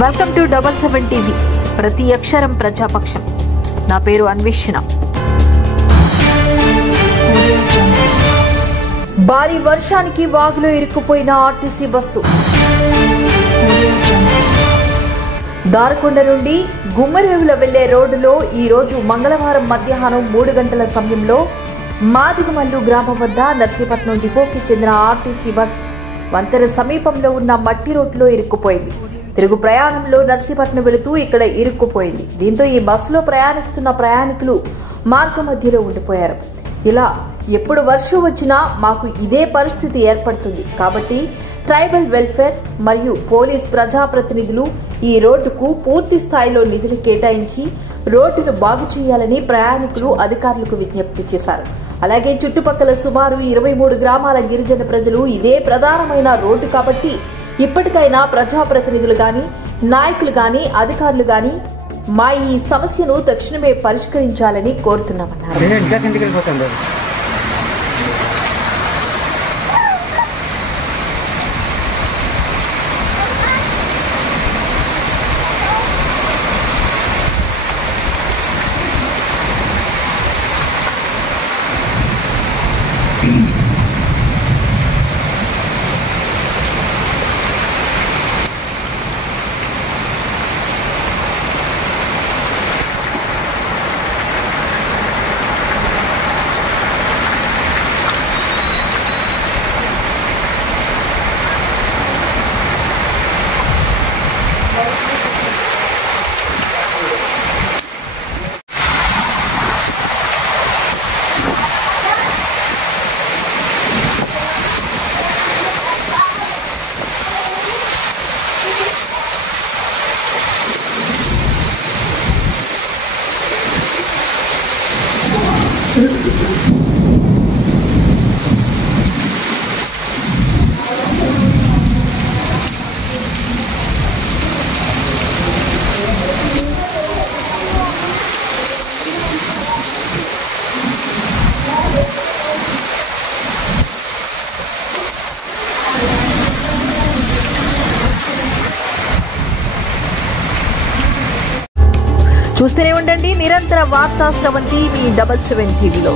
Welcome to 7 TV. ప్రతి అక్షరం ప్రజాపక్షం. నా పేరు అన్వేషణ. భారీ వర్షానికి వాగులో ఇరుక్కుపోయిన ఆర్టీసీ బస్సు. దారకొండ నుండి గుమ్మరేవుల వెళ్లే రోడ్డులో ఈ రోజు మంగళవారం మధ్యాహ్నం 3 గంటల సమయంలో మాదిగమల్లు గ్రామం వద్ద నర్సీపట్నం డిపోకి చెందిన ఆర్టీసీ బస్ వంతెన సమీపంలో ఉన్న మట్టి రోడ్డులో ఇరుక్కుపోయింది. తిరుగు ప్రయాణంలో నర్సీపట్నం వెళుతూ ఇక్కడ ఇరుక్కుపోయింది. దీంతో ఈ బస్సులో ప్రయాణిస్తున్న ప్రయాణికులు మార్గ మధ్యలో ఉండిపోయారు. ఇలా ఎప్పుడు వర్షం వచ్చినా మాకు ఇదే పరిస్థితి ఏర్పడుతుంది కాబట్టి ట్రైబల్ వెల్ఫేర్ మరియు పోలీస్ ప్రజాప్రతినిధులు ఈ రోడ్డుకు పూర్తి స్థాయిలో నిధులు కేటాయించి రోడ్డును బాగు చేయాలని ప్రయాణికులు అధికారులకు విజ్ఞప్తి చేశారు. అలాగే చుట్టుపక్కల సుమారు 23 గ్రామాల గిరిజన ప్రజలు ఇదే ప్రధానమైన రోడ్డు కాబట్టి ఇప్పటికైనా ప్రజాప్రతినిధులు గాని నాయకులు గాని అధికారులు గాని మా ఈ సమస్యను తక్షణమే పరిష్కరించాలని కోరుతున్నామన్నారు. చూస్తూనే ఉండండి నిరంతర వార్తా స్రవంతి మీ 7 టీవీలో.